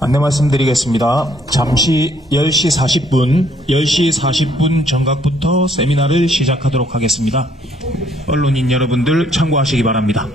안내 말씀드리겠습니다. 잠시 10시 40분 정각부터 세미나를 시작하도록 하겠습니다. 언론인 여러분들 참고하시기 바랍니다.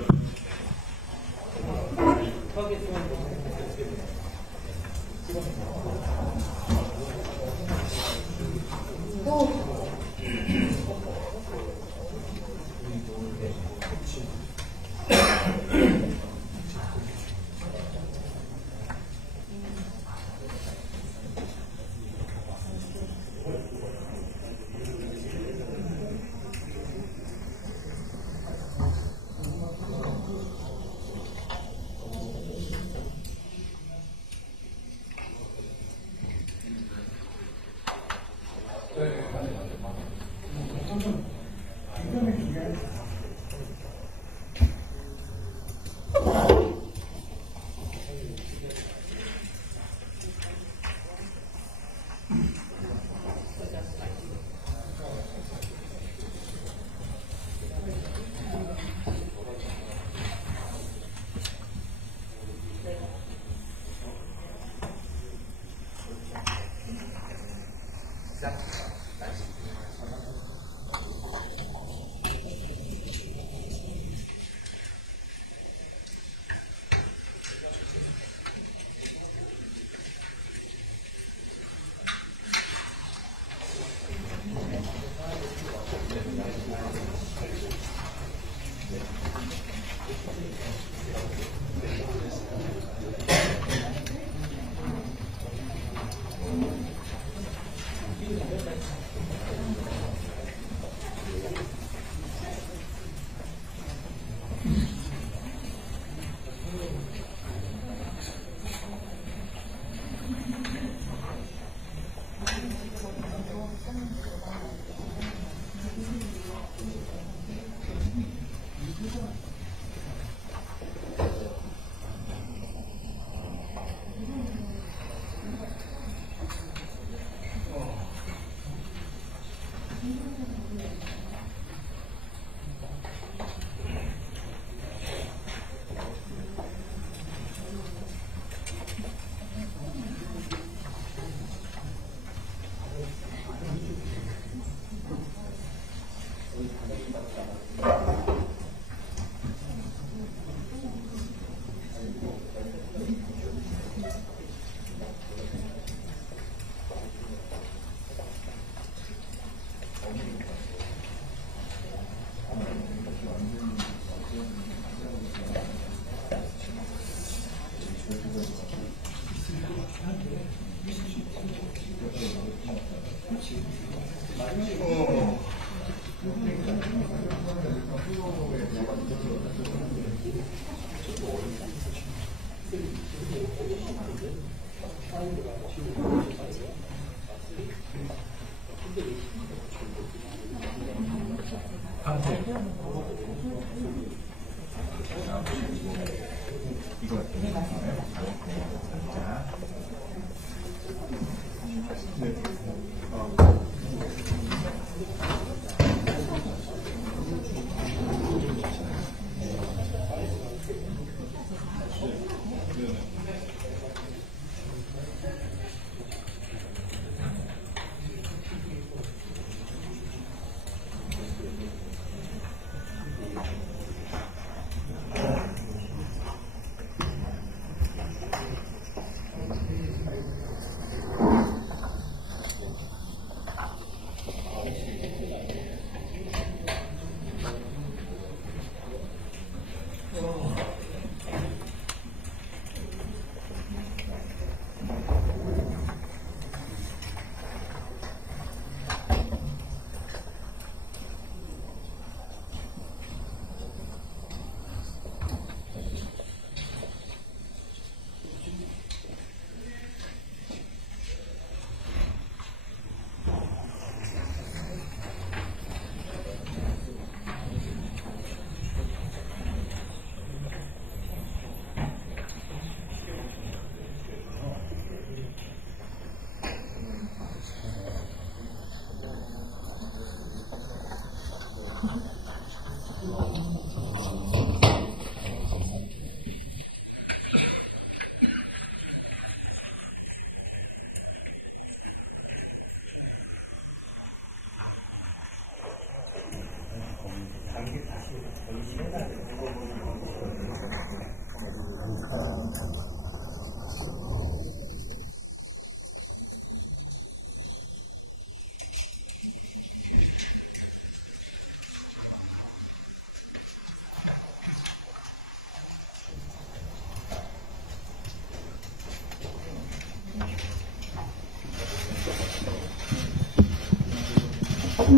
자,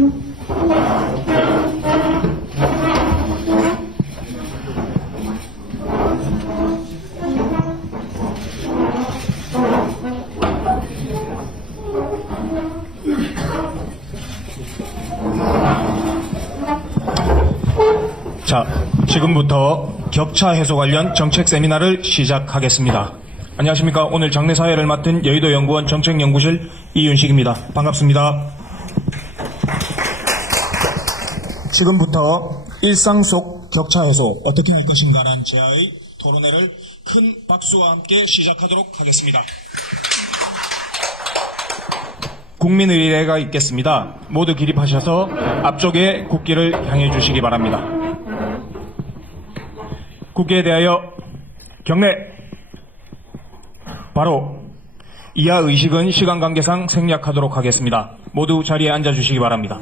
지금부터 격차 해소 관련 정책 세미나를 시작하겠습니다. 안녕하십니까. 오늘 장례사회를 맡은 여의도 연구원 정책연구실 이윤식입니다. 반갑습니다. 지금부터 일상 속 격차 해소 어떻게 할 것인가라는 제아의 토론회를 큰 박수와 함께 시작하도록 하겠습니다. 국민의례가 있겠습니다. 모두 기립하셔서 앞쪽에 국기를 향해 주시기 바랍니다. 국기에 대하여 경례. 바로 이하 의식은 시간 관계상 생략하도록 하겠습니다. 모두 자리에 앉아주시기 바랍니다.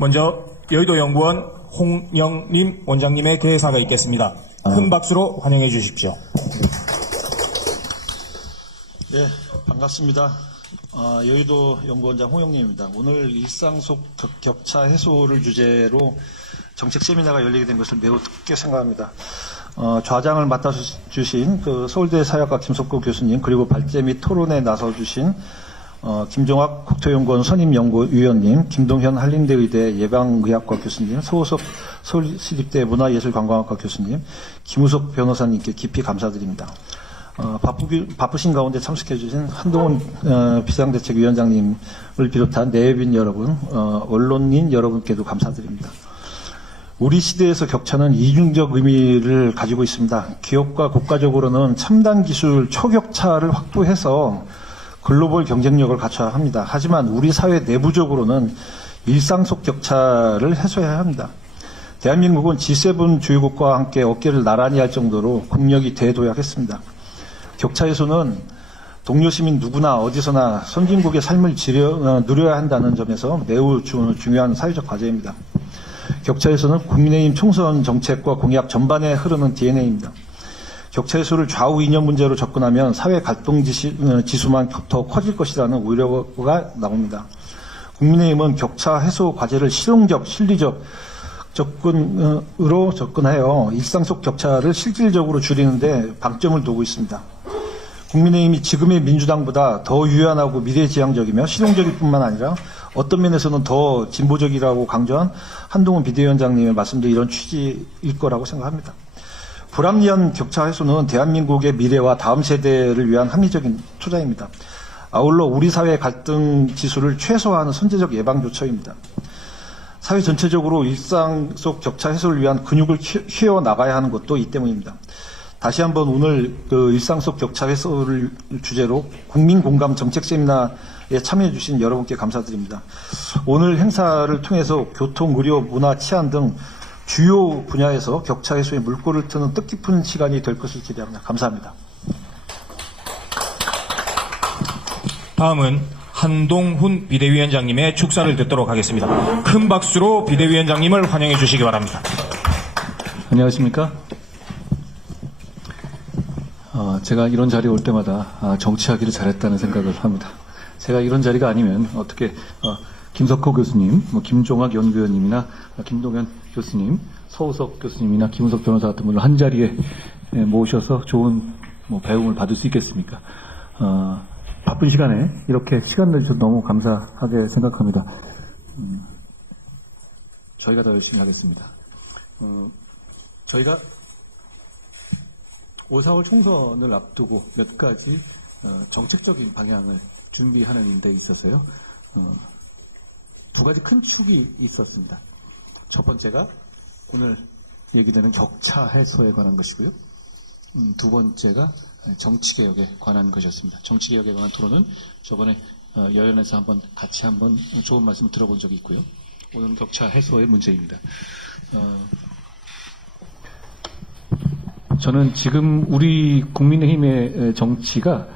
먼저 여의도 연구원 홍영림 원장님의 개회사가 있겠습니다. 큰 박수로 환영해 주십시오. 네, 반갑습니다. 여의도 연구원장 홍영림입니다. 오늘 일상 속 격차 해소를 주제로 정책 세미나가 열리게 된 것을 매우 뜻깊게 생각합니다. 좌장을 맡아주신 서울대 사회학과 김석구 교수님, 그리고 발제 및 토론에 나서주신 김종학 국토연구원 선임연구위원님, 김동현 한림대의대 예방의학과 교수님, 서우석 서울시립대 문화예술관광학과 교수님, 김우석 변호사님께 깊이 감사드립니다. 바쁘신 가운데 참석해주신 한동훈 비상대책위원장님을 비롯한 내외빈 여러분, 언론인 여러분께도 감사드립니다. 우리 시대에서 격차는 이중적 의미를 가지고 있습니다. 기업과 국가적으로는 첨단 기술 초격차를 확보해서 글로벌 경쟁력을 갖춰야 합니다. 하지만 우리 사회 내부적으로는 일상 속 격차를 해소해야 합니다. 대한민국은 G7 주요국과 함께 어깨를 나란히 할 정도로 국력이 대도약했습니다. 격차 해소는 동료 시민 누구나 어디서나 선진국의 삶을 누려야 한다는 점에서 매우 중요한 사회적 과제입니다. 격차 해소는 국민의힘 총선 정책과 공약 전반에 흐르는 DNA입니다. 격차 해소를 좌우 이념 문제로 접근하면 사회 갈등 지수만 더 커질 것이라는 우려가 나옵니다. 국민의힘은 격차 해소 과제를 실용적, 실리적 접근으로 접근하여 일상 속 격차를 실질적으로 줄이는데 방점을 두고 있습니다. 국민의힘이 지금의 민주당보다 더 유연하고 미래지향적이며 실용적일 뿐만 아니라 어떤 면에서는 더 진보적이라고 강조한 한동훈 비대위원장님의 말씀도 이런 취지일 거라고 생각합니다. 불합리한 격차 해소는 대한민국의 미래와 다음 세대를 위한 합리적인 투자입니다. 아울러 우리 사회의 갈등 지수를 최소화하는 선제적 예방 조처입니다. 사회 전체적으로 일상 속 격차 해소를 위한 근육을 키워 나가야 하는 것도 이 때문입니다. 다시 한번 오늘 일상 속 격차 해소를 주제로 국민 공감 정책 세미나에 참여해 주신 여러분께 감사드립니다. 오늘 행사를 통해서 교통, 의료, 문화, 치안 등 주요 분야에서 격차 해소에 물꼬를 트는 뜻깊은 시간이 될 것을 기대합니다. 감사합니다. 다음은 한동훈 비대위원장님의 축사를 듣도록 하겠습니다. 큰 박수로 비대위원장님을 환영해 주시기 바랍니다. 안녕하십니까? 제가 이런 자리에 올 때마다 정치하기를 잘했다는 생각을 합니다. 제가 이런 자리가 아니면 어떻게 김석호 교수님, 김종학 연구위원님이나 김동현 교수님, 서우석 교수님이나 김우석 변호사 같은 분을 한 자리에 모셔서 좋은 배움을 받을 수 있겠습니까? 바쁜 시간에 이렇게 시간 내주셔서 너무 감사하게 생각합니다. 저희가 더 열심히 하겠습니다. 저희가 5, 4월 총선을 앞두고 몇 가지 정책적인 방향을 준비하는 데 있어서요. 두 가지 큰 축이 있었습니다. 첫 번째가 오늘 얘기되는 격차 해소에 관한 것이고요. 두 번째가 정치개혁에 관한 것이었습니다. 정치개혁에 관한 토론은 저번에 여연에서 같이 한번 좋은 말씀 들어본 적이 있고요. 오늘은 격차 해소의 문제입니다. 저는 지금 우리 국민의힘의 정치가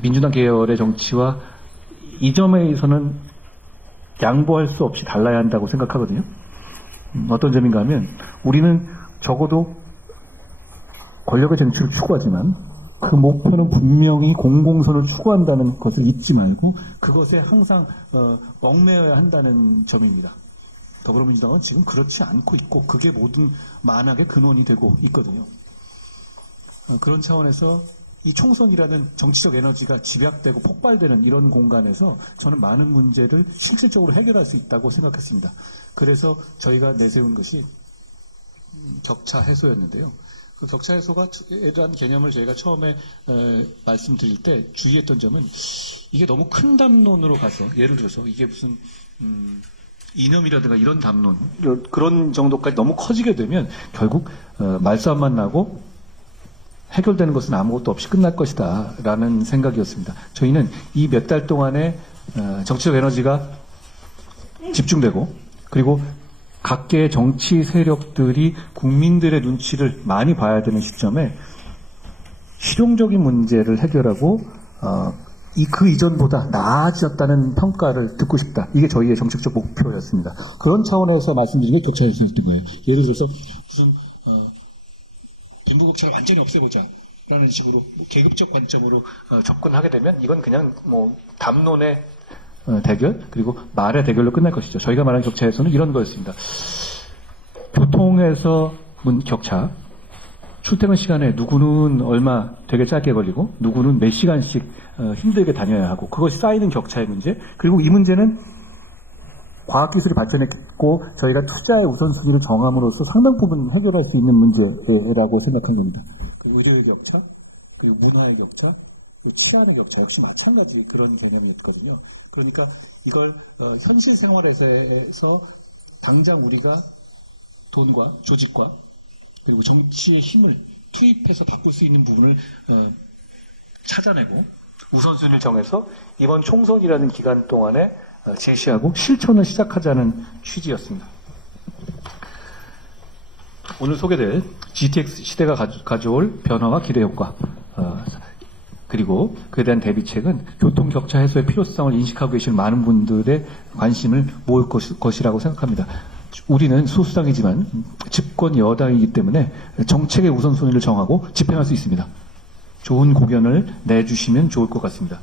민주당 계열의 정치와 이 점에서는 양보할 수 없이 달라야 한다고 생각하거든요. 어떤 점인가 하면 우리는 적어도 권력의 쟁취를 추구하지만 그 목표는 분명히 공공선을 추구한다는 것을 잊지 말고 그것에 항상 얽매여야 한다는 점입니다. 더불어민주당은 지금 그렇지 않고 있고 그게 모든 만악의 근원이 되고 있거든요. 그런 차원에서 이 총선이라는 정치적 에너지가 집약되고 폭발되는 이런 공간에서 저는 많은 문제를 실질적으로 해결할 수 있다고 생각했습니다. 그래서 저희가 내세운 것이 격차 해소였는데요. 그 격차 해소에 대한 개념을 저희가 처음에 말씀드릴 때 주의했던 점은 이게 너무 큰 담론으로 가서 예를 들어서 이게 무슨 이념이라든가 이런 담론 그런 정도까지 너무 커지게 되면 결국 말싸움만 나고 해결되는 것은 아무것도 없이 끝날 것이다 라는 생각이었습니다. 저희는 이 몇 달 동안에 정치적 에너지가 집중되고 그리고 각계의 정치 세력들이 국민들의 눈치를 많이 봐야 되는 시점에 실용적인 문제를 해결하고 그 이전보다 나아졌다는 평가를 듣고 싶다. 이게 저희의 정책적 목표였습니다. 그런 차원에서 말씀드린 게 격차 해소였던 거예요. 예를 들어서 무슨 빈부격차를 완전히 없애보자 라는 식으로 계급적 관점으로 접근하게 되면 이건 그냥 담론의 대결 그리고 말의 대결로 끝날 것이죠. 저희가 말하는 격차 해소는 이런 거였습니다. 교통에서 격차, 출퇴근 시간에 누구는 얼마 되게 짧게 걸리고 누구는 몇 시간씩 힘들게 다녀야 하고 그것이 쌓이는 격차의 문제. 그리고 이 문제는 과학기술이 발전했고 저희가 투자의 우선순위를 정함으로써 상당 부분 해결할 수 있는 문제라고 생각한 겁니다. 그리고 의료의 격차, 그리고 문화의 격차, 그리고 치안의 격차 역시 마찬가지 그런 개념이었거든요. 그러니까 이걸 현실 생활에서 당장 우리가 돈과 조직과 그리고 정치의 힘을 투입해서 바꿀 수 있는 부분을 찾아내고 우선순위를 정해서 이번 총선이라는 기간 동안에 제시하고 실천을 시작하자는 취지였습니다. 오늘 소개될 GTX 시대가 가져올 변화와 기대 효과 그리고 그에 대한 대비책은 교통 격차 해소의 필요성을 인식하고 계시는 많은 분들의 관심을 모을 것이라고 생각합니다. 우리는 소수당이지만 집권 여당이기 때문에 정책의 우선순위를 정하고 집행할 수 있습니다. 좋은 고견을 내주시면 좋을 것 같습니다.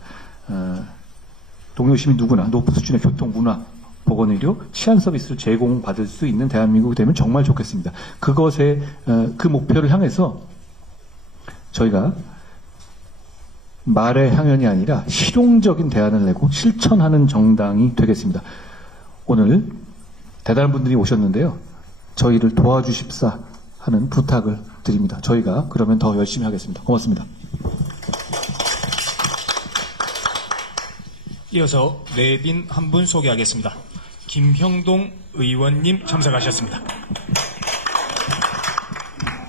동료 시민 누구나 높은 수준의 교통, 문화, 보건의료, 치안 서비스를 제공받을 수 있는 대한민국이 되면 정말 좋겠습니다. 그것에 그 목표를 향해서 저희가 말의 향연이 아니라 실용적인 대안을 내고 실천하는 정당이 되겠습니다. 오늘 대단한 분들이 오셨는데요. 저희를 도와주십사 하는 부탁을 드립니다. 저희가 그러면 더 열심히 하겠습니다. 고맙습니다. 이어서 내빈 한 분 소개하겠습니다. 김형동 의원님 참석하셨습니다.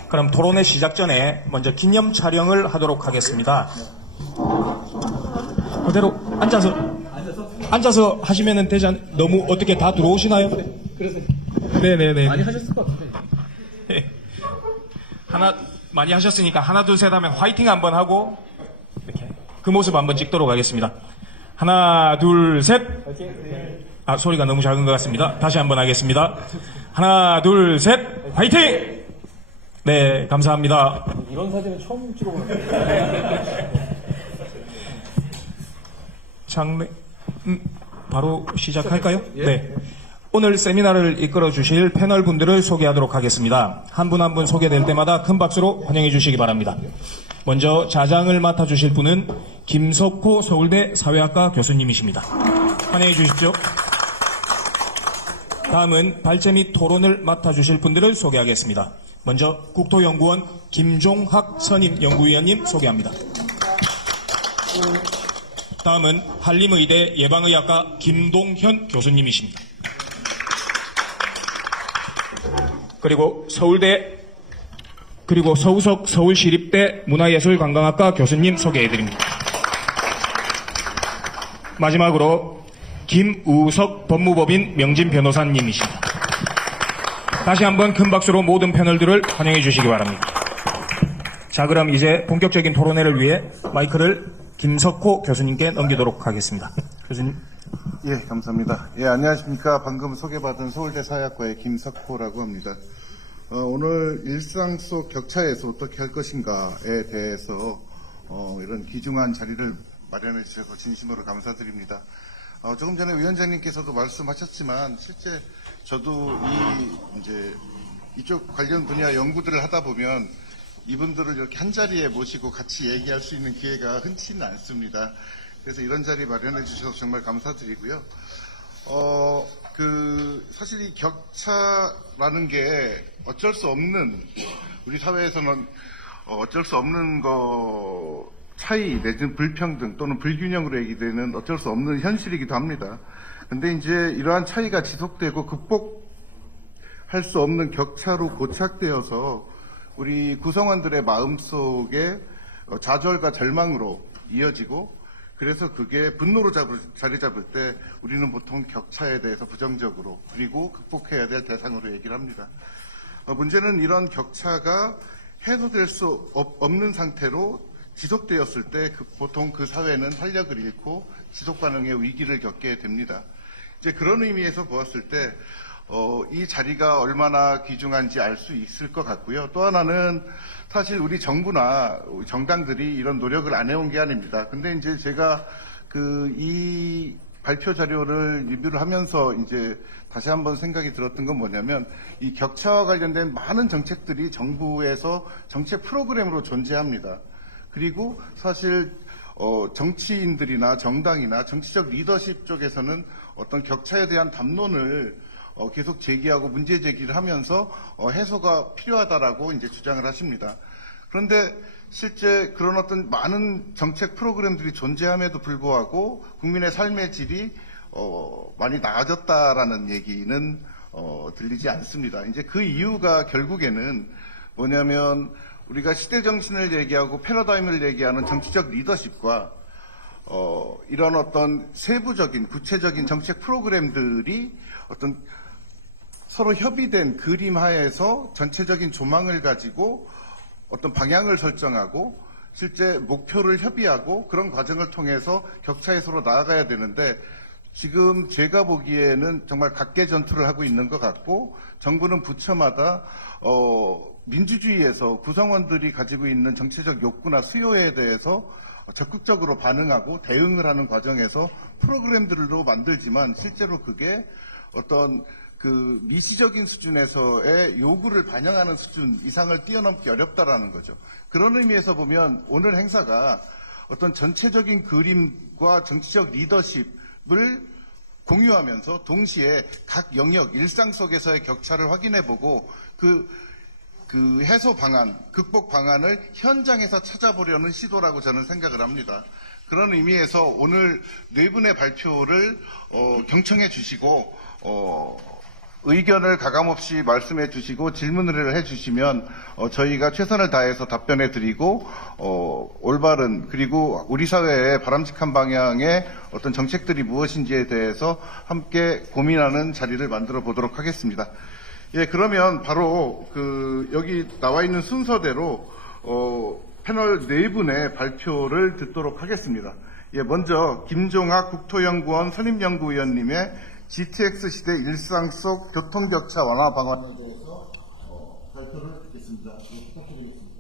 그럼 토론회 시작 전에 먼저 기념 촬영을 하도록 하겠습니다. 그대로 앉아서 하시면 되지 너무 어떻게 다 들어오시나요? 그래서 네네네. 많이 하셨을 것 같은데. 네. 많이 하셨으니까 하나 둘 셋 하면 화이팅 한번 하고 이렇게 그 모습 한번 찍도록 하겠습니다. 하나 둘 셋. 소리가 너무 작은 것 같습니다. 다시 한번 하겠습니다. 하나 둘 셋. 화이팅. 네, 감사합니다. 이런 사진은 처음 찍어보는 장례 바로 시작할까요? 네. 오늘 세미나를 이끌어 주실 패널 분들을 소개하도록 하겠습니다. 한 분 한 분 소개될 때마다 큰 박수로 환영해 주시기 바랍니다. 먼저 자장을 맡아 주실 분은 김석호 서울대 사회학과 교수님이십니다. 환영해 주십시오. 다음은 발제 및 토론을 맡아 주실 분들을 소개하겠습니다. 먼저 국토연구원 김종학 선임 연구위원님 소개합니다. 다음은 한림의대 예방의학과 김동현 교수님이십니다. 그리고 서우석 서울시립대 문화예술관광학과 교수님 소개해드립니다. 마지막으로 김우석 법무법인 명진 변호사님이십니다. 다시 한번 큰 박수로 모든 패널들을 환영해 주시기 바랍니다. 자, 그럼 이제 본격적인 토론회를 위해 마이크를 김석호 교수님께 넘기도록 하겠습니다. 교수님. 예, 감사합니다. 예, 안녕하십니까. 방금 소개받은 서울대 사회학과의 김석호라고 합니다. 오늘 일상 속 격차 해소 어떻게 할 것인가에 대해서 이런 귀중한 자리를 마련해 주셔서 진심으로 감사드립니다. 조금 전에 위원장님께서도 말씀하셨지만 실제 저도 이쪽 관련 분야 연구들을 하다 보면 이분들을 이렇게 한 자리에 모시고 같이 얘기할 수 있는 기회가 흔치는 않습니다. 그래서 이런 자리 마련해 주셔서 정말 감사드리고요. 사실 이 격차라는 게 어쩔 수 없는, 우리 사회에서는 어쩔 수 없는 차이 내지는 불평등 또는 불균형으로 얘기되는 어쩔 수 없는 현실이기도 합니다. 근데 이제 이러한 차이가 지속되고 극복할 수 없는 격차로 고착되어서 우리 구성원들의 마음속에 좌절과 절망으로 이어지고, 그래서 그게 분노로 자리 잡을 때 우리는 보통 격차에 대해서 부정적으로 그리고 극복해야 될 대상으로 얘기를 합니다. 문제는 이런 격차가 해소될 수 없는 상태로 지속되었을 때 보통 그 사회는 활력을 잃고 지속 가능의 위기를 겪게 됩니다. 이제 그런 의미에서 보았을 때 이 자리가 얼마나 귀중한지 알 수 있을 것 같고요. 또 하나는 사실 우리 정부나 정당들이 이런 노력을 안 해온 게 아닙니다. 근데 이제 제가 이 발표 자료를 리뷰를 하면서 이제 다시 한번 생각이 들었던 건 뭐냐면, 이 격차와 관련된 많은 정책들이 정부에서 정책 프로그램으로 존재합니다. 그리고 사실 정치인들이나 정당이나 정치적 리더십 쪽에서는 어떤 격차에 대한 담론을 계속 제기하고 문제 제기를 하면서 해소가 필요하다라고 이제 주장을 하십니다. 그런데 실제 그런 어떤 많은 정책 프로그램들이 존재함에도 불구하고 국민의 삶의 질이 많이 나아졌다라는 얘기는 들리지 않습니다. 이제 그 이유가 결국에는 뭐냐면, 우리가 시대 정신을 얘기하고 패러다임을 얘기하는 정치적 리더십과 이런 어떤 세부적인 구체적인 정책 프로그램들이 어떤 서로 협의된 그림 하에서 전체적인 조망을 가지고 어떤 방향을 설정하고 실제 목표를 협의하고 그런 과정을 통해서 격차 해소로 나아가야 되는데, 지금 제가 보기에는 정말 각계 전투를 하고 있는 것 같고, 정부는 부처마다 민주주의에서 구성원들이 가지고 있는 정치적 욕구나 수요에 대해서 적극적으로 반응하고 대응을 하는 과정에서 프로그램들로 만들지만 실제로 그게 어떤 미시적인 수준에서의 요구를 반영하는 수준 이상을 뛰어넘기 어렵다라는 거죠. 그런 의미에서 보면 오늘 행사가 어떤 전체적인 그림과 정치적 리더십을 공유하면서 동시에 각 영역, 일상 속에서의 격차를 확인해보고 그 해소 방안, 극복 방안을 현장에서 찾아보려는 시도라고 저는 생각을 합니다. 그런 의미에서 오늘 네 분의 발표를 경청해 주시고 의견을 가감없이 말씀해 주시고 질문을 해 주시면 저희가 최선을 다해서 답변해 드리고 올바른, 그리고 우리 사회의 바람직한 방향의 어떤 정책들이 무엇인지에 대해서 함께 고민하는 자리를 만들어 보도록 하겠습니다. 예, 그러면 바로 여기 나와 있는 순서대로 패널 네 분의 발표를 듣도록 하겠습니다. 예, 먼저 김종학 국토연구원 선임연구위원님의 GTX 시대 일상 속 교통격차 완화 방안에 대해서 발표를 듣겠습니다. 부탁드리겠습니다.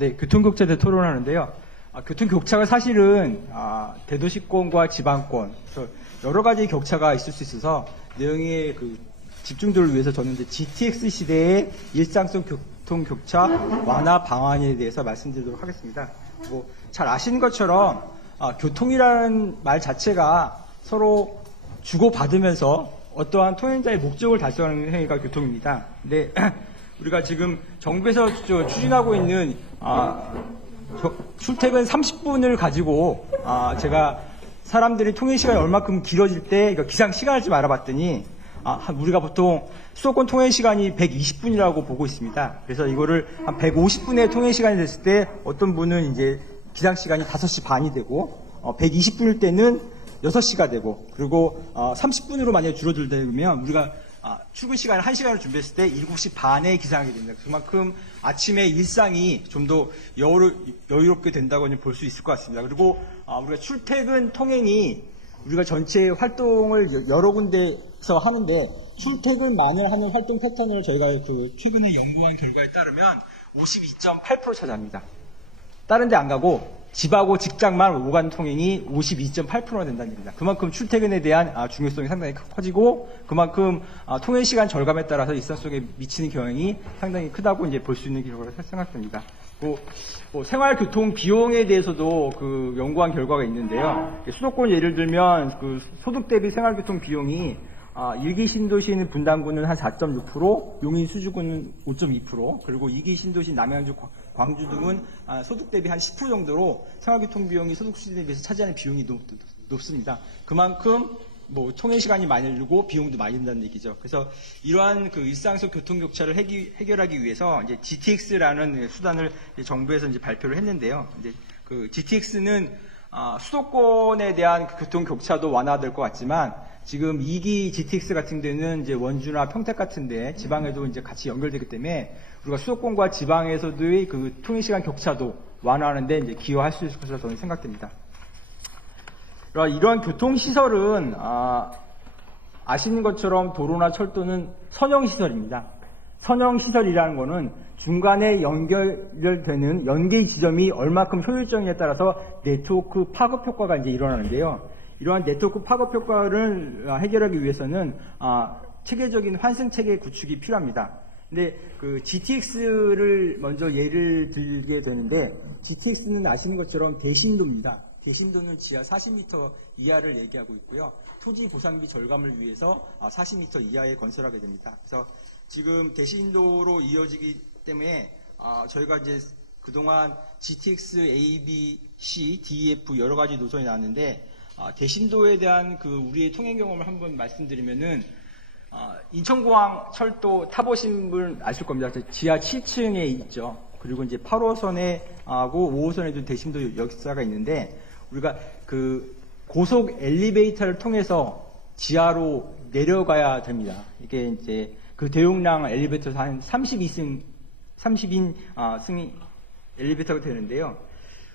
네, 교통격차에 대해 토론하는데요. 교통격차가 사실은 대도시권과 지방권, 여러 가지 격차가 있을 수 있어서 내용의 집중도를 위해서 저는 이제 GTX 시대의 일상성 교통격차 완화 방안에 대해서 말씀드리도록 하겠습니다. 잘 아시는 것처럼 교통이라는 말 자체가 서로 주고받으면서 어떠한 통행자의 목적을 달성하는 행위가 교통입니다. 근데 우리가 지금 정부에서 추진하고 있는 출퇴근 30분을 가지고 제가 사람들이 통행 시간이 얼마큼 길어질 때 기상 시간을 좀 알아봤더니 우리가 보통 수도권 통행 시간이 120분이라고 보고 있습니다. 그래서 이거를 한 150분의 통행 시간이 됐을 때 어떤 분은 이제 기상 시간이 5시 반이 되고 120분일 때는 6시가 되고, 그리고 30분으로 만약에 줄어들면 우리가 출근 시간을 1시간을 준비했을 때 7시 반에 기상하게 됩니다. 그만큼 아침에 일상이 좀 더 여유롭게 된다고 볼 수 있을 것 같습니다. 그리고 우리가 출퇴근 통행이 우리가 전체 활동을 여러 군데서 하는데 출퇴근만을 하는 활동 패턴을 저희가 그 최근에 연구한 결과에 따르면 52.8% 차지합니다. 다른 데 안 가고 집하고 직장만 오간 통행이 52.8%가 된다는 얘기입니다. 그만큼 출퇴근에 대한 중요성이 상당히 커지고 그만큼 통행 시간 절감에 따라서 일상 속에 미치는 영향이 상당히 크다고 이제 볼 수 있는 결과가 생각됩니다. 생활교통 비용에 대해서도 그 연구한 결과가 있는데요. 수도권 예를 들면 그 소득 대비 생활교통 비용이 일기 신도시인 분당구는 한 4.6%, 용인 수주구는 5.2%, 그리고 2기 신도시 남양주, 광주 등은 소득 대비 한 10% 정도로 생활교통 비용이 소득 수준에 비해서 차지하는 비용이 높습니다. 그만큼 통행 시간이 많이 들고 비용도 많이 든다는 얘기죠. 그래서 이러한 그 일상 속 교통 격차를 해결하기 위해서 이제 GTX라는 수단을 정부에서 이제 발표를 했는데요. 이제 그 GTX는 수도권에 대한 교통 격차도 완화될 것 같지만 지금 2기 GTX 같은 데는 이제 원주나 평택 같은데 지방에도 이제 같이 연결되기 때문에 우리가 수도권과 지방에서도의 그 통행 시간 격차도 완화하는데 이제 기여할 수 있을 것이라고 저는 생각됩니다. 이러한 교통시설은 아시는 것처럼 도로나 철도는 선형시설입니다. 선형시설이라는 것은 중간에 연결되는 연계 지점이 얼마큼 효율적이냐에 따라서 네트워크 파급 효과가 이제 일어나는데요. 이러한 네트워크 파급 효과를 해결하기 위해서는 체계적인 환승 체계 구축이 필요합니다. 근데 그 GTX를 먼저 예를 들게 되는데 GTX는 아시는 것처럼 대신도입니다. 대신도는 지하 40m 이하를 얘기하고 있고요. 토지 보상비 절감을 위해서 40m 이하에 건설하게 됩니다. 그래서 지금 대신도로 이어지기 때문에 저희가 이제 그동안 GTX, A, B, C, D, F 여러 가지 노선이 나왔는데 대신도에 대한 그 우리의 통행 경험을 한번 말씀드리면은 인천공항 철도 타보신 분 아실 겁니다. 지하 7층에 있죠. 그리고 이제 8호선에 하고 5호선에도 대신도 역사가 있는데 우리가 그 고속 엘리베이터를 통해서 지하로 내려가야 됩니다. 이게 이제 그 대용량 엘리베이터에서 한 30인 승인 엘리베이터가 되는데요.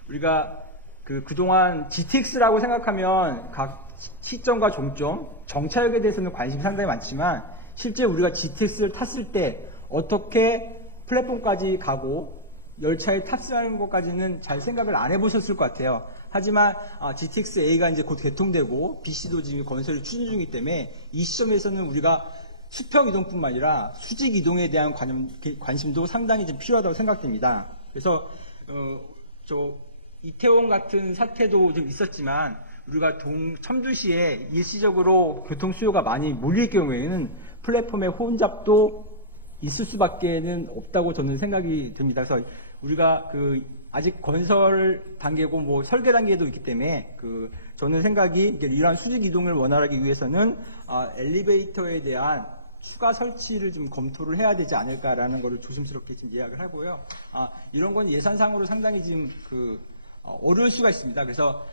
우리가 그동안 GTX라고 생각하면 각 시점과 종점, 정차역에 대해서는 관심이 상당히 많지만 실제 우리가 GTX를 탔을 때 어떻게 플랫폼까지 가고 열차에 탑승하는 것까지는 잘 생각을 안 해보셨을 것 같아요. 하지만 GTX-A가 이제 곧 개통되고 BC도 지금 건설이 추진 중이기 때문에 이 시점에서는 우리가 수평 이동뿐만 아니라 수직 이동에 대한 관심도 상당히 좀 필요하다고 생각됩니다. 그래서 이태원 같은 사태도 좀 있었지만 우리가 첨두시에 일시적으로 교통 수요가 많이 몰릴 경우에는 플랫폼의 혼잡도 있을 수밖에는 없다고 저는 생각이 듭니다. 그래서 우리가 아직 건설 단계고 설계 단계도 있기 때문에 저는 생각이 이러한 수직 이동을 원활하기 위해서는 엘리베이터에 대한 추가 설치를 좀 검토를 해야 되지 않을까라는 것을 조심스럽게 지금 이야기를 하고요. 이런 건 예산상으로 상당히 지금 어려울 수가 있습니다. 그래서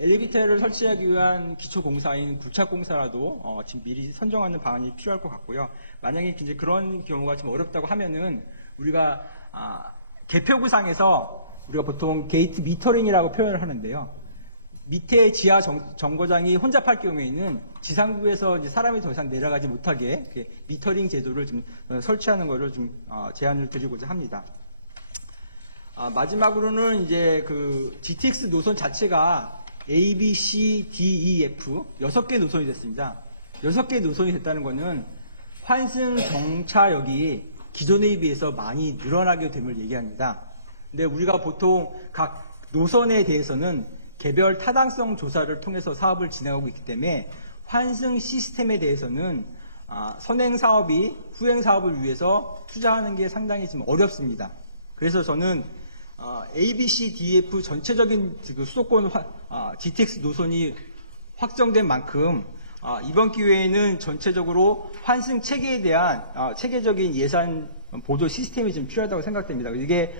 엘리베이터를 설치하기 위한 기초공사인 구착공사라도 지금 미리 선정하는 방안이 필요할 것 같고요. 만약에 이제 그런 경우가 좀 어렵다고 하면은 우리가 개표구상에서 우리가 보통 게이트 미터링이라고 표현을 하는데요. 밑에 지하 정거장이 혼잡할 경우에는 지상부에서 이제 사람이 더 이상 내려가지 못하게 미터링 제도를 좀 설치하는 것을 좀 제안을 드리고자 합니다. 마지막으로는 이제 GTX 노선 자체가 A, B, C, D, E, F 6개 노선이 됐습니다. 6개 노선이 됐다는 것은 환승 정차역이 기존에 비해서 많이 늘어나게 됨을 얘기합니다. 근데 우리가 보통 각 노선에 대해서는 개별 타당성 조사를 통해서 사업을 진행하고 있기 때문에 환승 시스템에 대해서는 선행 사업이 후행 사업을 위해서 투자하는 게 상당히 좀 어렵습니다. 그래서 저는 A, B, C, D, F 전체적인 수도권 GTX 노선이 확정된 만큼 이번 기회에는 전체적으로 환승 체계에 대한 체계적인 예산 보조 시스템이 좀 필요하다고 생각됩니다. 이게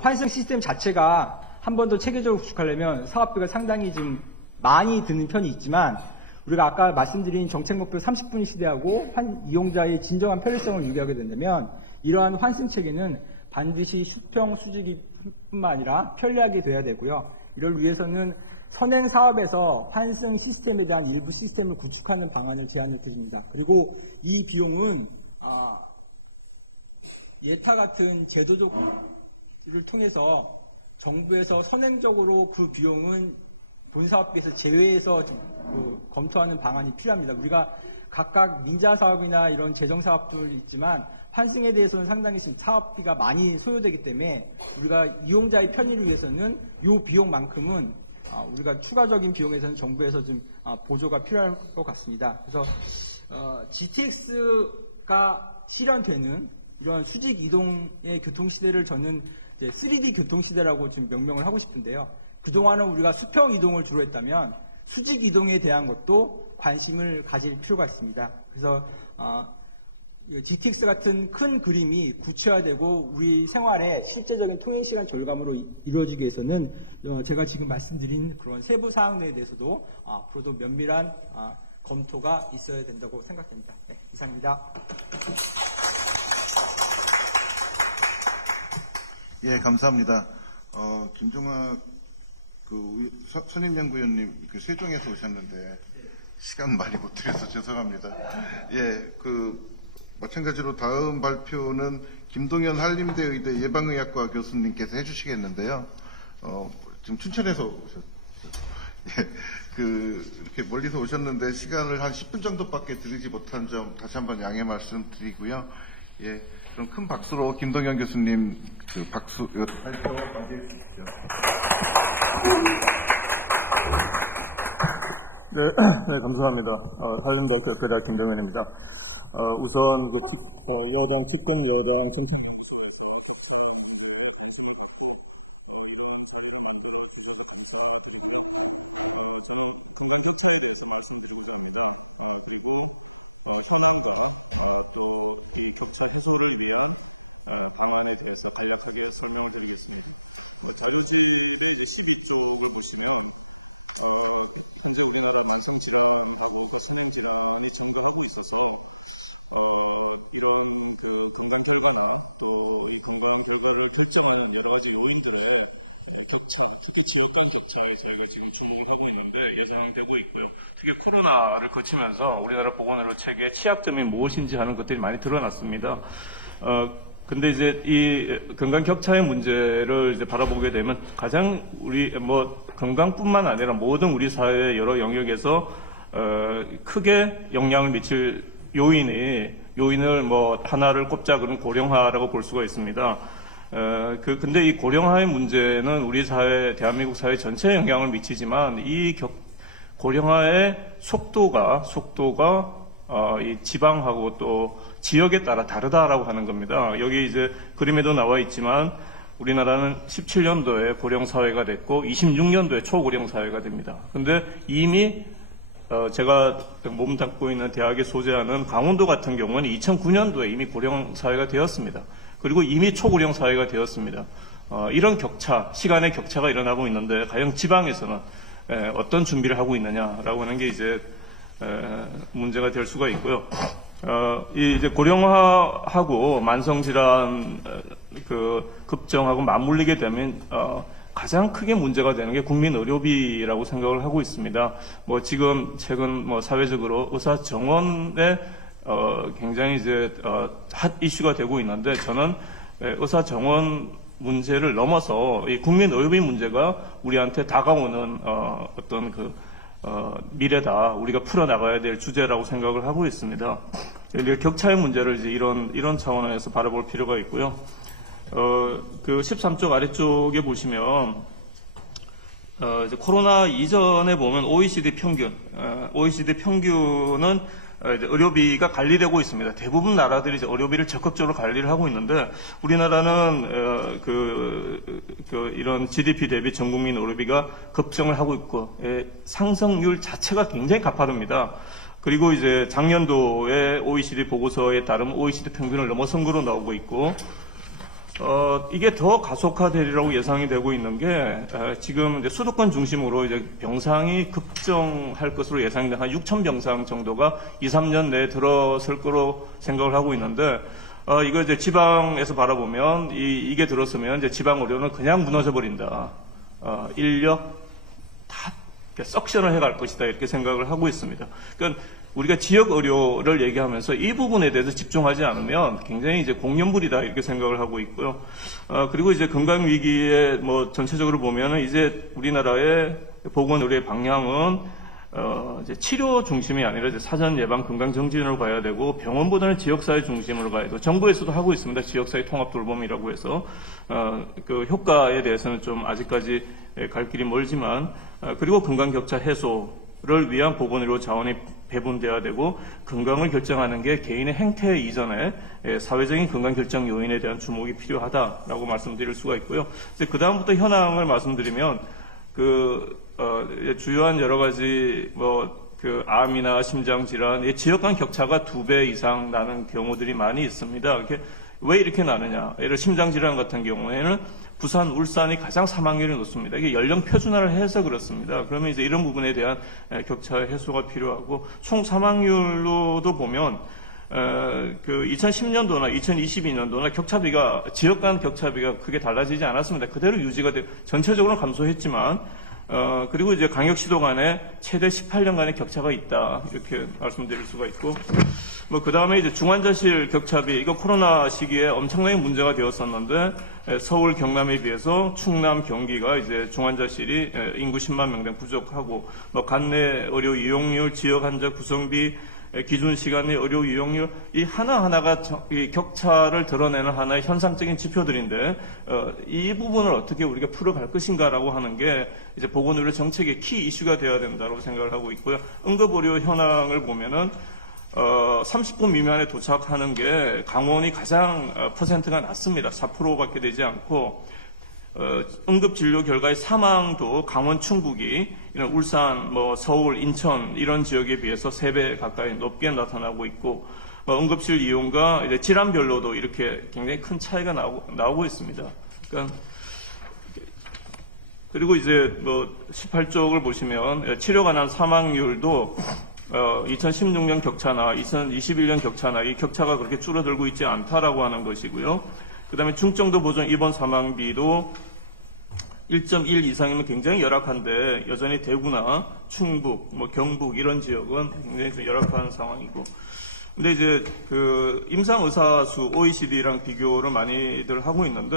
환승 시스템 자체가 한 번 더 체계적으로 구축하려면 사업비가 상당히 좀 많이 드는 편이 있지만 우리가 아까 말씀드린 정책 목표 30분 시대하고 이용자의 진정한 편리성을 유지하게 된다면 이러한 환승 체계는 반드시 수평 수직이 뿐만 아니라 편리하게 돼야 되고요. 이를 위해서는 선행 사업에서 환승 시스템에 대한 일부 시스템을 구축하는 방안을 제안을 드립니다. 그리고 이 비용은 예타 같은 제도적을 통해서 정부에서 선행적으로 그 비용은 본사업비에서 제외해서 검토하는 방안이 필요합니다. 우리가 각각 민자 사업이나 이런 재정 사업들이 있지만 환승에 대해서는 상당히 사업비가 많이 소요되기 때문에 우리가 이용자의 편의를 위해서는 이 비용만큼은 우리가 추가적인 비용에서는 정부에서 좀 보조가 필요할 것 같습니다. 그래서 GTX가 실현되는 이런 수직 이동의 교통 시대를 저는 이제 3D 교통 시대라고 좀 명명을 하고 싶은데요. 그동안은 우리가 수평 이동을 주로 했다면 수직 이동에 대한 것도 관심을 가질 필요가 있습니다. 그래서 GTX 같은 큰 그림이 구체화되고 우리 생활의 실제적인 통행 시간 절감으로 이루어지기 위해서는 제가 지금 말씀드린 그런 세부 사항에 대해서도 앞으로도 면밀한 검토가 있어야 된다고 생각됩니다. 네, 이상입니다. 예, 감사합니다. 김종학 선임연구위원님 세종에서 오셨는데 시간 많이 못 드려서 죄송합니다. 예, 마찬가지로 다음 발표는 김동현 한림대 의대 예방의학과 교수님께서 해주시겠는데요. 지금 춘천에서 오셨죠. 예, 이렇게 멀리서 오셨는데 시간을 한 10분 정도밖에 드리지 못한 점 다시 한번 양해 말씀드리고요. 예, 그럼 큰 박수로 김동현 교수님 발표 맞이해 주십시오. 네, 감사합니다. 한림대학교 교대학 김동현입니다. 우선 여당 집권 여당 정책 이런 건강 결과나 또 건강 결과를 결정하는 여러 가지 요인들의 격차, 특히 지역간 격차에 저희가 지금 주목을 하고 있는데 예상되고 있고요. 특히 코로나를 거치면서 우리나라 보건의료 체계의 취약점이 무엇인지 하는 것들이 많이 드러났습니다. 근데 이제 이 건강 격차의 문제를 이제 바라보게 되면 가장 건강뿐만 아니라 모든 우리 사회의 여러 영역에서 크게 영향을 미칠 요인을 하나를 꼽자 그러면 고령화라고 볼 수가 있습니다. 근데 이 고령화의 문제는 우리 사회, 대한민국 사회 전체에 영향을 미치지만 이 고령화의 속도가 이 지방하고 또 지역에 따라 다르다라고 하는 겁니다. 여기 이제 그림에도 나와 있지만 우리나라는 17년도에 고령 사회가 됐고 26년도에 초고령 사회가 됩니다. 근데 이미 제가 몸담고 있는 대학에 소재하는 강원도 같은 경우는 2009년도에 이미 고령 사회가 되었습니다. 그리고 이미 초고령 사회가 되었습니다. 이런 시간의 격차가 일어나고 있는데 과연 지방에서는 어떤 준비를 하고 있느냐라고 하는 게 이제 문제가 될 수가 있고요. 이제 고령화하고 만성질환 급증하고 맞물리게 되면 가장 크게 문제가 되는 게 국민의료비라고 생각을 하고 있습니다. 지금 최근 사회적으로 의사 정원에 굉장히 이제 핫 이슈가 되고 있는데 저는 의사 정원 문제를 넘어서 이 국민의료비 문제가 우리한테 다가오는 어떤 미래다. 우리가 풀어나가야 될 주제라고 생각을 하고 있습니다. 격차의 문제를 이제 이런 차원에서 바라볼 필요가 있고요. 13쪽 아래쪽에 보시면, 이제 코로나 이전에 보면 OECD 평균은 이제 의료비가 관리되고 있습니다. 대부분 나라들이 이제 의료비를 적극적으로 관리를 하고 있는데, 우리나라는, 이런 GDP 대비 전국민 의료비가 급증을 하고 있고, 상승률 자체가 굉장히 가파릅니다. 그리고 이제 작년도에 OECD 보고서에 따르면 OECD 평균을 넘어선 거로 나오고 있고, 이게 더 가속화되리라고 예상이 되고 있는 게, 지금 이제 수도권 중심으로 이제 병상이 급증할 것으로 예상된 한 6,000병상 정도가 2, 3년 내에 들어설 거로 생각을 하고 있는데, 이거 이제 지방에서 바라보면 이게 들었으면 이제 지방 의료는 그냥 무너져 버린다. 인력 다 석션을 해갈 것이다 이렇게 생각을 하고 있습니다. 그러니까 우리가 지역 의료를 얘기하면서 이 부분에 대해서 집중하지 않으면 굉장히 이제 공연불이다 이렇게 생각을 하고 있고요. 그리고 이제 건강 위기에 뭐 전체적으로 보면은 이제 우리나라의 보건 의료의 방향은 이제 치료 중심이 아니라 이제 사전 예방 건강 정진으로 가야 되고 병원보다는 지역사회 중심으로 가야 되고 정부에서도 하고 있습니다. 지역사회 통합 돌봄이라고 해서 그 효과에 대해서는 좀 아직까지 갈 길이 멀지만 그리고 건강 격차 해소를 위한 보건의료 자원이 배분돼야 되고 건강을 결정하는 게 개인의 행태 이전에 사회적인 건강 결정 요인에 대한 주목이 필요하다라고 말씀드릴 수가 있고요. 이제 그 다음부터 현황을 말씀드리면 주요한 여러 가지 암이나 심장 질환, 지역 간 격차가 2배 이상 나는 경우들이 많이 있습니다. 왜 이렇게 나느냐? 예를 들어 심장 질환 같은 경우에는 부산, 울산이 가장 사망률이 높습니다. 이게 연령 표준화를 해서 그렇습니다. 그러면 이제 이런 부분에 대한 격차 해소가 필요하고 총 사망률로도 보면 2010년도나 2022년도나 격차비가 지역 간 격차비가 크게 달라지지 않았습니다. 그대로 유지가 돼 전체적으로 감소했지만 그리고 이제 광역시도 간에 최대 18년간의 격차가 있다 이렇게 말씀드릴 수가 있고 그 다음에 이제 중환자실 격차비 이거 코로나 시기에 엄청나게 문제가 되었었는데 서울 경남에 비해서 충남 경기가 이제 중환자실이 인구 10만 명당 부족하고 관내 의료 이용률 지역 환자 구성비 기준 시간의 의료 이용률 이 하나하나가 이 격차를 드러내는 하나의 현상적인 지표들인데 이 부분을 어떻게 우리가 풀어갈 것인가라고 하는 게 이제 보건의료 정책의 키 이슈가 되어야 된다고 생각을 하고 있고요. 응급의료 현황을 보면은 30분 미만에 도착하는 게 강원이 가장 퍼센트가 낮습니다. 4%밖에 되지 않고 응급진료 결과의 사망도 강원 충북이 이런 울산, 서울, 인천 이런 지역에 비해서 3배 가까이 높게 나타나고 있고 응급실 이용과 이제 질환별로도 이렇게 굉장히 큰 차이가 나오고 있습니다. 그러니까 그리고 이제 18쪽을 보시면 치료 관한 사망률도 2016년 격차나 2021년 격차나 이 격차가 그렇게 줄어들고 있지 않다라고 하는 것이고요. 그 다음에 중증도 보존 입원 사망비도 1.1 이상이면 굉장히 열악한데 여전히 대구나 충북, 경북 이런 지역은 굉장히 좀 열악한 상황이고. 근데 이제 임상 의사 수 OECD랑 비교를 많이들 하고 있는데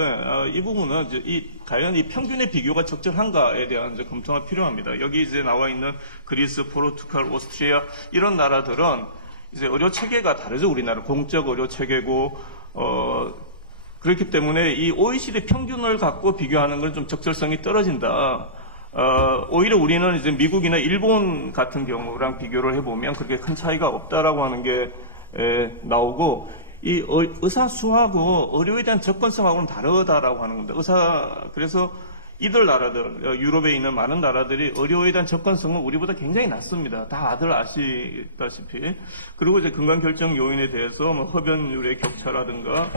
이 부분은 이제 과연 이 평균의 비교가 적절한가에 대한 이제 검토가 필요합니다. 여기 이제 나와 있는 그리스, 포르투갈, 오스트리아 이런 나라들은 이제 의료 체계가 다르죠. 우리나라 공적 의료 체계고 그렇기 때문에 이 OECD 평균을 갖고 비교하는 건 좀 적절성이 떨어진다. 오히려 우리는 이제 미국이나 일본 같은 경우랑 비교를 해보면 그렇게 큰 차이가 없다라고 하는 게 나오고 이 의사 수하고 의료에 대한 접근성하고는 다르다라고 하는 겁니다. 그래서 이들 나라들, 유럽에 있는 많은 나라들이 의료에 대한 접근성은 우리보다 굉장히 낮습니다. 다들 아시다시피. 그리고 이제 건강 결정 요인에 대해서 흡연율의 격차라든가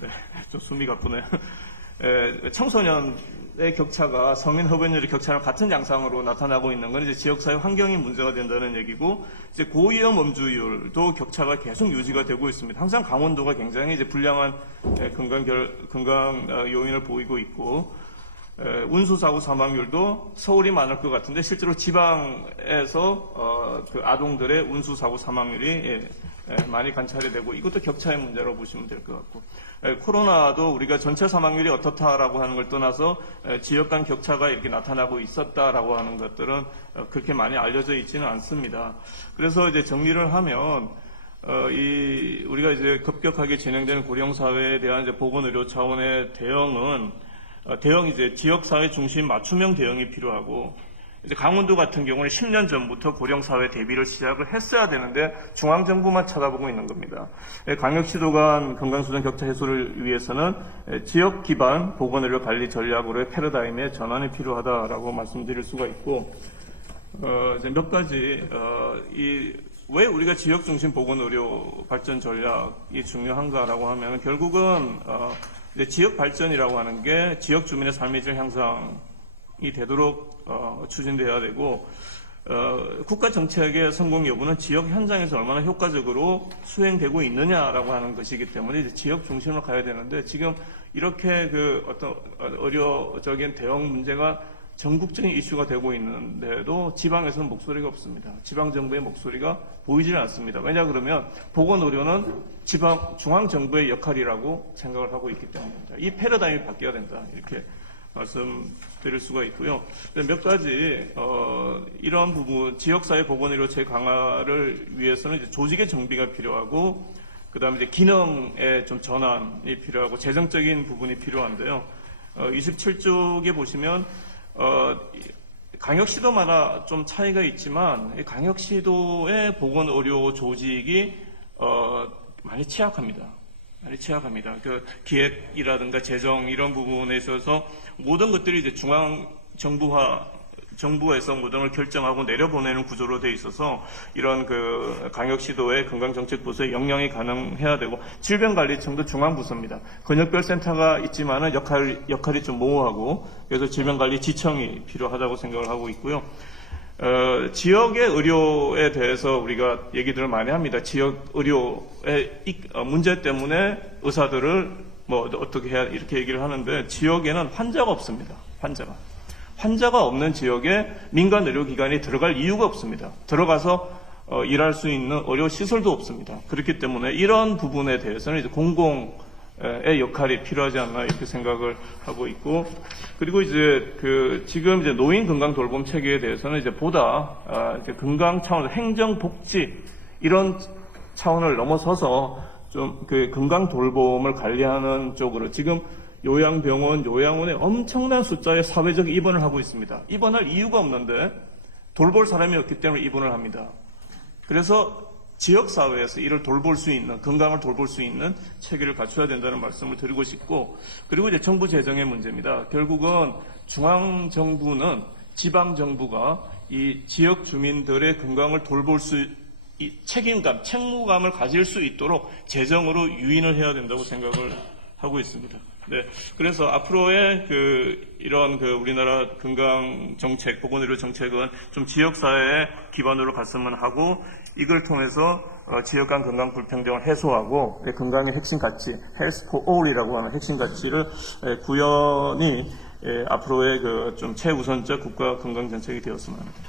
네, 좀 숨이 가쁘네요. 청소년의 격차가 성인 흡연율의 격차랑 같은 양상으로 나타나고 있는 건 이제 지역사회 환경이 문제가 된다는 얘기고, 이제 고위험 음주율도 격차가 계속 유지가 되고 있습니다. 항상 강원도가 굉장히 이제 불량한 건강 요인을 보이고 있고, 운수사고 사망률도 서울이 많을 것 같은데 실제로 지방에서 아동들의 운수사고 사망률이 많이 관찰이 되고 이것도 격차의 문제라고 보시면 될 것 같고 코로나도 우리가 전체 사망률이 어떻다라고 하는 걸 떠나서 지역 간 격차가 이렇게 나타나고 있었다라고 하는 것들은 그렇게 많이 알려져 있지는 않습니다. 그래서 이제 정리를 하면 우리가 이제 급격하게 진행되는 고령 사회에 대한 이제 보건의료 차원의 대응은 이제 지역사회 중심 맞춤형 대응이 필요하고 이제 강원도 같은 경우는 10년 전부터 고령사회 대비를 시작을 했어야 되는데 중앙정부만 쳐다보고 있는 겁니다. 광역시도 간 건강수준 격차 해소를 위해서는 지역 기반 보건의료 관리 전략으로의 패러다임의 전환이 필요하다라고 말씀드릴 수가 있고 이제 몇 가지 왜 우리가 지역 중심 보건의료 발전 전략이 중요한가라고 하면 결국은 이제 지역 발전이라고 하는 게 지역 주민의 삶의 질 향상이 되도록 추진돼야 되고 국가 정책의 성공 여부는 지역 현장에서 얼마나 효과적으로 수행되고 있느냐라고 하는 것이기 때문에 이제 지역 중심으로 가야 되는데 지금 이렇게 그 어떤 의료적인 대응 문제가 전국적인 이슈가 되고 있는데도 지방에서는 목소리가 없습니다. 지방 정부의 목소리가 보이질 않습니다. 왜냐 그러면 보건의료는 중앙 정부의 역할이라고 생각을 하고 있기 때문입니다. 이 패러다임이 바뀌어야 된다 이렇게 말씀드릴 수가 있고요. 몇 가지 이런 부분 지역사회 보건의료 재강화를 위해서는 이제 조직의 정비가 필요하고 그다음에 이제 기능의 좀 전환이 필요하고 재정적인 부분이 필요한데요. 27쪽에 보시면 강역시도마다 좀 차이가 있지만 강역시도의 보건의료 조직이 많이 취약합니다. 많이 취약합니다. 그 기획이라든가 재정 이런 부분에 있어서 모든 것들이 이제 중앙 정부에서 모든 걸 결정하고 내려보내는 구조로 돼 있어서 이런 그 강역시도의 건강정책부서에 역량이 가능해야 되고 질병관리청도 중앙부서입니다. 근역별 센터가 있지만은 역할이 좀 모호하고 그래서 질병관리지청이 필요하다고 생각을 하고 있고요. 지역의 의료에 대해서 우리가 얘기들을 많이 합니다. 지역 의료의 문제 때문에 의사들을 뭐 어떻게 해야 이렇게 얘기를 하는데 지역에는 환자가 없습니다. 환자가 없는 지역에 민간 의료기관이 들어갈 이유가 없습니다. 들어가서 일할 수 있는 의료시설도 없습니다. 그렇기 때문에 이런 부분에 대해서는 이제 공공의 역할이 필요하지 않나 이렇게 생각을 하고 있고 그리고 이제 지금 이제 노인 건강 돌봄 체계에 대해서는 이제 보다 이제 건강 차원 행정 복지 이런 차원을 넘어서서 좀 그 건강 돌봄을 관리하는 쪽으로 지금 요양병원, 요양원에 엄청난 숫자의 사회적 입원을 하고 있습니다. 입원할 이유가 없는데 돌볼 사람이 없기 때문에 입원을 합니다. 그래서 지역사회에서 이를 돌볼 수 있는, 건강을 돌볼 수 있는 체계를 갖춰야 된다는 말씀을 드리고 싶고, 그리고 이제 정부 재정의 문제입니다. 결국은 중앙정부는 지방정부가 이 지역 주민들의 건강을 돌볼 수 책임감, 책무감을 가질 수 있도록 재정으로 유인을 해야 된다고 생각을 하고 있습니다. 네. 그래서 앞으로의 이런 우리나라 건강 정책, 보건의료 정책은 좀 지역사회의 기반으로 갔으면 하고, 이걸 통해서 지역 간 건강 불평등을 해소하고, 건강의 핵심 가치, Health for All이라고 하는 핵심 가치를 구현이 앞으로의 좀 최우선적 국가 건강 정책이 되었으면 합니다.